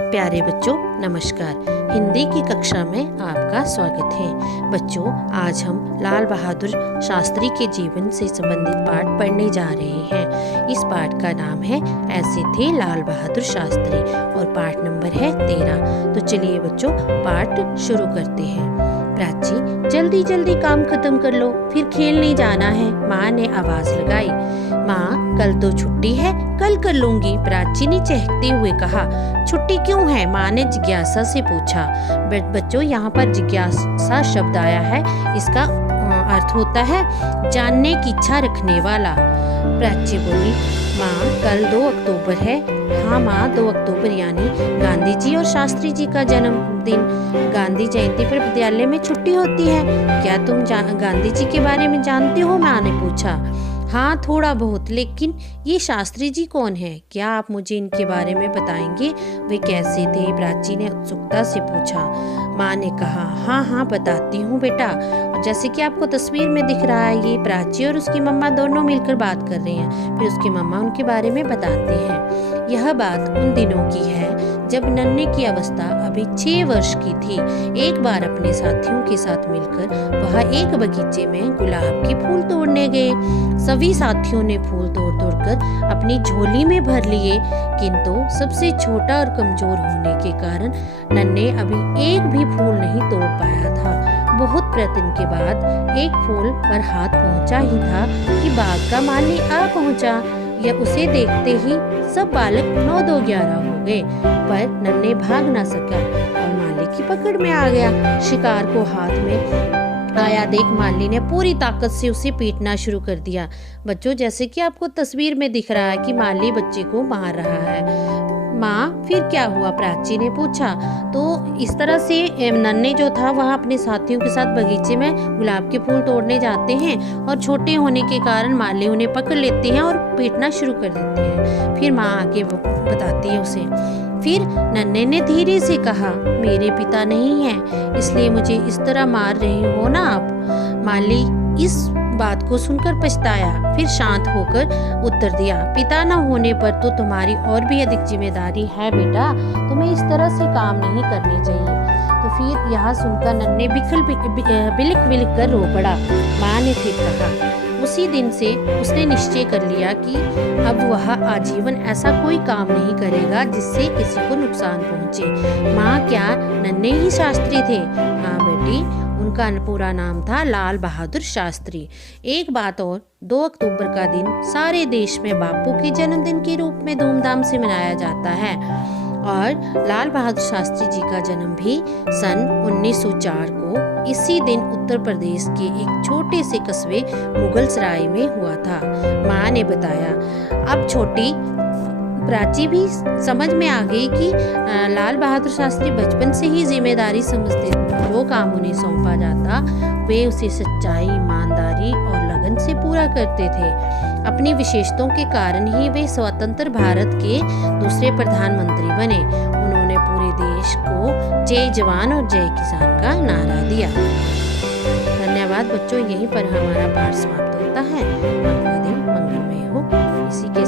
प्यारे बच्चों नमस्कार। हिंदी की कक्षा में आपका स्वागत है। बच्चों आज हम लाल बहादुर शास्त्री के जीवन से संबंधित पाठ पढ़ने जा रहे हैं। इस पाठ का नाम है ऐसे थे लाल बहादुर शास्त्री और पाठ नंबर है 13। तो चलिए बच्चों पाठ शुरू करते हैं। प्राची जल्दी जल्दी काम खत्म कर लो, फिर खेलने जाना है, माँ ने आवाज लगाई। माँ कल तो छुट्टी है, कल कर लूंगी, प्राची ने चहकते हुए कहा। छुट्टी क्यों है? माँ ने जिज्ञासा से पूछा। बच्चों यहाँ पर जिज्ञासा शब्द आया है, इसका अर्थ होता है जानने की इच्छा रखने वाला। प्राची बोली, माँ कल 2 अक्टूबर है। हाँ माँ 2 अक्टूबर यानी गांधी जी और शास्त्री जी का जन्मदिन। गांधी जयंती पर विद्यालय में छुट्टी होती है। क्या तुम गांधी जी के बारे में जानते हो? माँ ने पूछा। हाँ थोड़ा बहुत, लेकिन ये शास्त्री जी कौन है? क्या आप मुझे इनके बारे में बताएंगे? वे कैसे थे? प्राची ने उत्सुकता से पूछा। माँ ने कहा, हाँ बताती हूँ बेटा। जैसे कि आपको तस्वीर में दिख रहा है, ये प्राची और उसकी मम्मा दोनों मिलकर बात कर रहे हैं। फिर उसकी मम्मा उनके बारे में बताते हैं। यह बात उन दिनों की है जब नन्हे की अवस्था अभी 6 वर्ष की थी। एक बार अपने साथियों के साथ मिलकर वह एक बगीचे में गुलाब के फूल तोड़ने गए। सभी साथियों ने फूल तोड़ कर अपनी झोली में भर लिए, किंतु सबसे छोटा और कमजोर होने के कारण नन्हे अभी एक भी फूल नहीं तोड़ पाया था। बहुत प्रयत्न के बाद एक फूल पर हाथ पहुंचा ही था कि बाग का माली आ पहुंचा। यह उसे देखते ही सब बालक 9-2-11 हो गए, पर नन्हे भाग न सका और माली की पकड़ में आ गया। शिकार को हाथ में आया देख माली ने पूरी ताकत से उसे पीटना शुरू कर दिया। बच्चों जैसे कि आपको तस्वीर में दिख रहा है कि माली बच्चे को मार रहा है। माँ फिर क्या हुआ? प्राची ने पूछा। तो इस तरह से नन्हे जो था वह अपने साथियों के साथ बगीचे में गुलाब के फूल तोड़ने जाते हैं और छोटे होने के कारण माली उन्हें पकड़ लेते हैं और पीटना शुरू कर देते हैं। फिर माँ आगे बताती है उसे। फिर नन्हे ने धीरे से कहा, मेरे पिता नहीं हैं, इसलिए मुझे इस तरह मार रहे हो ना आप। माली इस बात को सुनकर पछताया, फिर शांत होकर उत्तर दिया, पिता न होने पर तो तुम्हारी और भी अधिक जिम्मेदारी है बेटा, तुम्हें इस तरह से काम नहीं करने चाहिए। तो फिर यह सुनकर नन्हे बिलिक बिलिक कर रो पड़ा। माँ ने फिर कहा। उसी दिन से उसने निश्चय कर लिया कि अब वह आजीवन ऐसा कोई काम नहीं करेगा जिससे किसी को नुकसान पहुंचे। माँ क्या नन्हे ही शास्त्री थे? हाँ बेटी, उनका पूरा नाम था लाल बहादुर शास्त्री। एक बात और, 2 अक्टूबर का दिन सारे देश में बापू के जन्मदिन के रूप में धूमधाम से मनाया जाता है और लाल बहादुर शास्त्री जी का जन्म भी सन 1904 को इसी दिन उत्तर प्रदेश के एक छोटे से कस्बे मुगलसराय में हुआ था। माँ ने बताया। अब छोटी प्राची भी समझ में आ गई कि लाल बहादुर शास्त्री बचपन से ही जिम्मेदारी समझते थे। जो काम उन्हें सौंपा जाता वे उसे सच्चाई, ईमानदारी और लगन से पूरा करते थे। अपनी विशेषताओं के कारण ही वे स्वतंत्र भारत के दूसरे प्रधानमंत्री बने। उन्होंने पूरे देश को जय जवान और जय किसान का नारा दिया। धन्यवाद बच्चों, यहीं पर हमारा पाठ समाप्त होता है। आपका दिन मंगलमय हो। इसी के